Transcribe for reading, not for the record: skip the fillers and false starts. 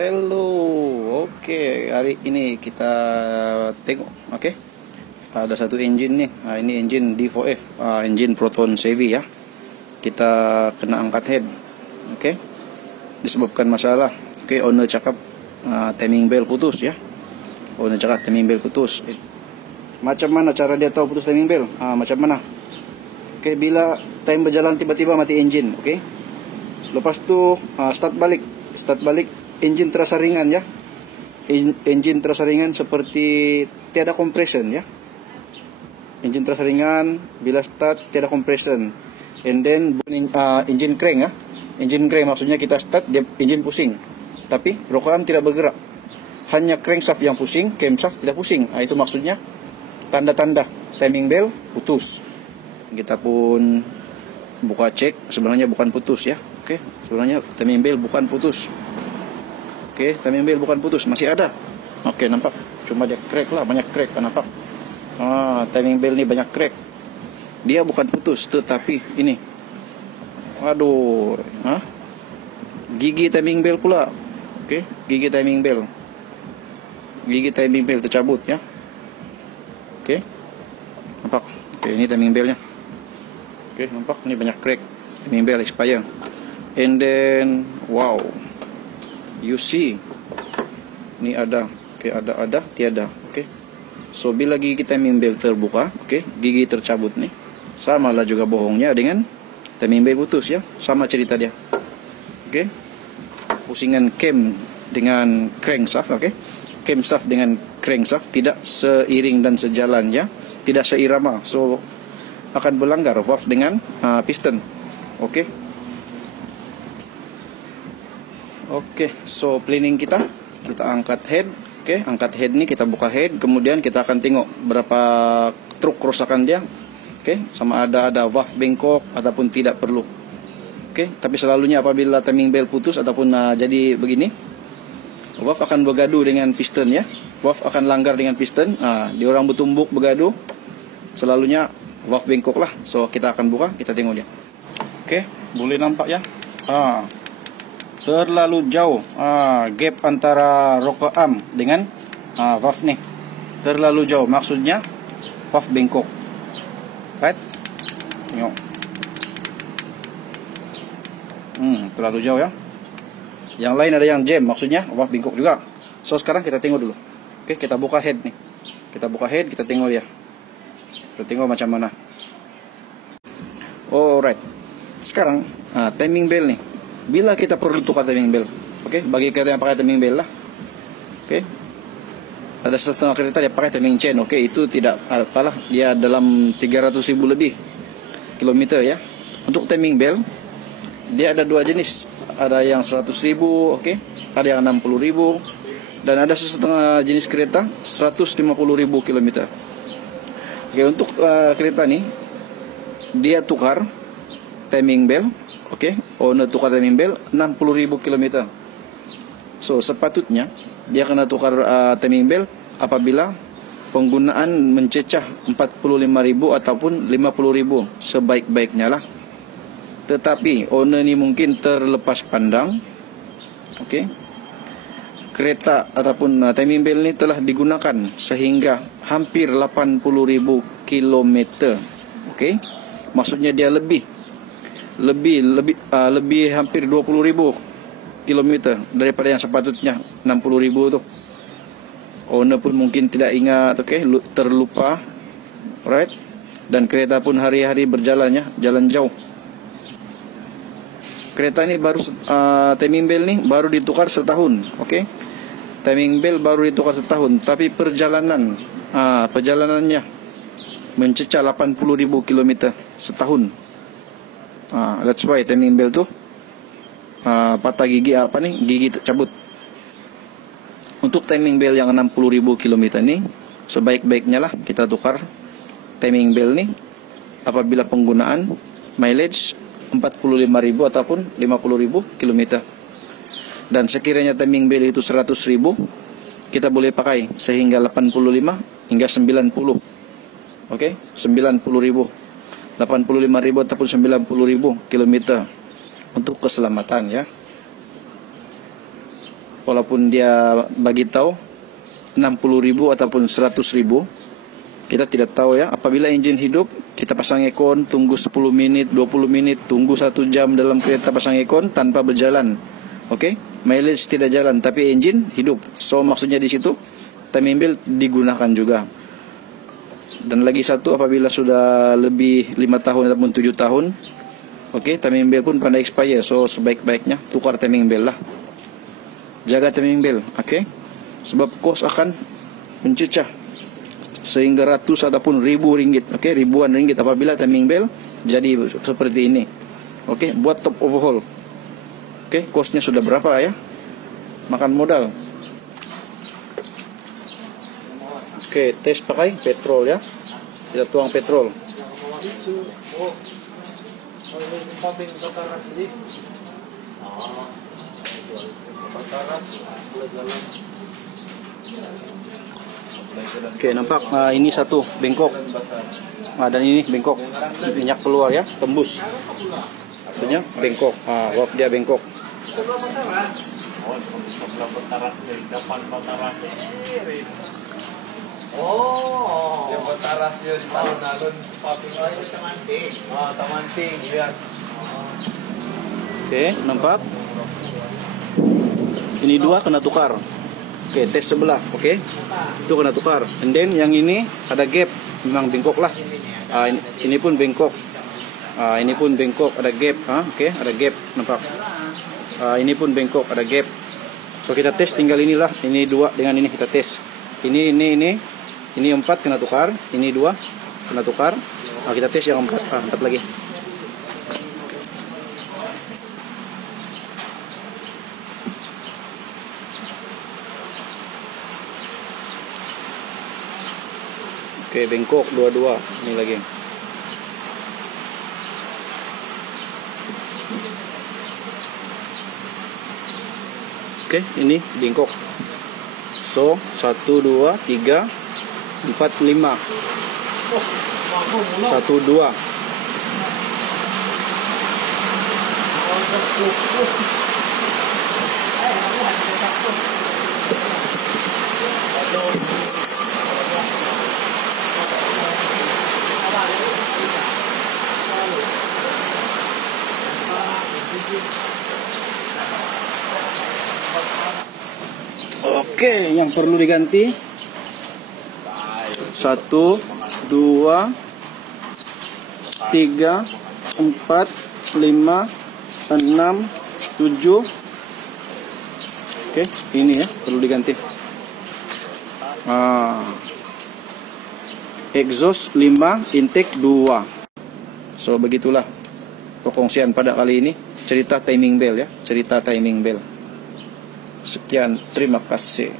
Hello, oke, hari ini kita tengok, oke, ada satu engine nih, ini engine D4F, engine Proton Chevy ya. Kita kena angkat head, oke, disebabkan masalah, oke, owner cakap timing bell putus ya, owner cakap timing bell putus. Macam mana cara dia tahu putus timing bell? Macam mana? Oke, bila time berjalan tiba-tiba mati engine, oke, lepas tu start balik engine terasa ringan ya. Engine terasa ringan seperti tiada compression ya. Engine terasa ringan bila start tiada compression. And then engine crank ya. Engine crank maksudnya kita start dia engine pusing. Tapi rokokan tidak bergerak. Hanya crankshaft yang pusing, camshaft tidak pusing. Itu maksudnya tanda-tanda timing bell putus. Kita pun buka cek, sebenarnya bukan putus ya. Oke, sebenarnya timing bell bukan putus. Oke, timing bell bukan putus, masih ada. Oke, nampak? Cuma dia crack lah, banyak crack, nampak? Timing bell ni banyak crack. Dia bukan putus, tetapi ini. Waduh, gigi timing bell pula. Oke, gigi timing bell. Gigi timing bell tercabut ya. Oke. Nampak? Oke, ini timing bellnya. Oke, nampak? Ini banyak crack. Timing bell expire. And then, wow. You see, ini ada, oke, ada, tiada, oke. So bila gigi timing bell terbuka, oke, gigi tercabut nih, sama lah juga bohongnya dengan timing bell putus ya, sama cerita dia, oke. Pusingan cam dengan crankshaft, oke, camshaft dengan crankshaft tidak seiring dan sejalan ya, tidak seirama, so akan berlanggar valve dengan piston, oke. Oke, so planning kita angkat head, oke, angkat head nih, kita buka head, kemudian kita akan tengok berapa truk kerusakan dia, oke, sama ada valve bengkok ataupun tidak perlu, oke. Tapi selalunya apabila timing bell putus ataupun jadi begini, valve akan bergaduh dengan piston ya, valve akan langgar dengan piston, dia orang bertumbuk bergaduh, selalunya valve bengkok lah. So kita akan buka, kita tengok dia, oke, boleh nampak ya, terlalu jauh gap antara rocker arm dengan valve nih, terlalu jauh, maksudnya valve bengkok, right? Tengok, terlalu jauh ya. Yang lain ada yang jam, maksudnya valve bengkok juga. So sekarang kita tengok dulu, oke, kita buka head nih, kita buka head, kita tengok dia, kita tengok macam mana. Alright, sekarang timing bell nih. Bila kita perlu tukar timing bell, oke, bagi kereta yang pakai timing bell lah, oke, ada setengah kereta dia pakai timing chain, oke, itu tidak apalah, dia dalam 300.000 lebih kilometer ya. Untuk timing bell dia ada dua jenis, ada yang 100.000, oke, ada yang 60.000, dan ada setengah jenis kereta 150.000 kilometer. Oke, untuk kereta nih dia tukar timing bell, oke, owner tukar timing bell 60.000 km. So sepatutnya dia kena tukar timing bell apabila penggunaan mencecah 45.000 ataupun 50.000, sebaik-baiknya lah. Tetapi owner ni mungkin terlepas pandang, oke, kereta ataupun timing bell ni telah digunakan sehingga hampir 80.000 km, oke, maksudnya dia lebih hampir 20.000 kilometer daripada yang sepatutnya 60.000 tu. Owner pun mungkin tidak ingat, oke, terlupa, right? Dan kereta pun hari-hari berjalannya, jalan jauh. Kereta ni baru timing bell ni baru ditukar setahun, oke. Timing bell baru ditukar setahun, tapi perjalanannya mencecah 80.000 kilometer setahun. That's why timing bell tu patah gigi, gigi tercabut. Untuk timing bell yang 60.000 km ni, sebaik-baiknya lah kita tukar timing bell ni apabila penggunaan mileage 45.000 ataupun 50.000 km. Dan sekiranya timing bell itu 100.000, kita boleh pakai sehingga 85 hingga 90, oke, 90.000, 85.000 ataupun 90.000 km untuk keselamatan ya. walaupun dia bagi tahu 60.000 ataupun 100.000, kita tidak tahu ya. Apabila engine hidup, kita pasang aircon, tunggu 10 menit, 20 menit, tunggu 1 jam dalam kereta pasang aircon tanpa berjalan. Oke, mileage tidak jalan, tapi engine hidup. So maksudnya di situ timing belt digunakan juga. Dan lagi satu, apabila sudah lebih 5 tahun ataupun 7 tahun, oke, timing belt pun pada expire. So sebaik-baiknya tukar timing belt lah. Jaga timing belt, oke? Sebab kos akan mencecah sehingga ratus ataupun ribu ringgit, oke, ribuan ringgit apabila timing belt jadi seperti ini. Oke, buat top overhaul. Oke, kosnya sudah berapa ya? Makan modal. Oke, tes pakai petrol ya. Kita tuang petrol. Oke, nampak ini satu bengkok, dan ini bengkok, minyak keluar ya, tembus. Maksudnya bengkok, valve dia bengkok. Oh, yang bataras dia di alun-alun paping itu Tamanting. Ah, Tamanting, iya. Oke, nampak? Ini dua kena tukar. Oke, tes sebelah, oke. Itu kena tukar. And then yang ini ada gap, memang bengkok lah. Ini pun bengkok. Ini pun bengkok, ada gap, oke, ada gap, nampak. Ini pun bengkok, ada gap. So kita tes tinggal inilah, ini dua dengan ini kita tes. Ini 4 kena tukar, ini 2 kena tukar. Kita tes yang 4 lagi. Oke, bengkok dua-dua. Ini lagi. Oke, ini bengkok. So, 1, 2, 3, 4, 5. 1, 2. Oke, yang perlu diganti 1, 2, 3, 4, 5, 6, 7. Oke, ini ya perlu diganti. Exhaust 5, intake 2. So begitulah perkongsian pada kali ini, cerita timing belt ya, cerita timing belt. Sekian, terima kasih.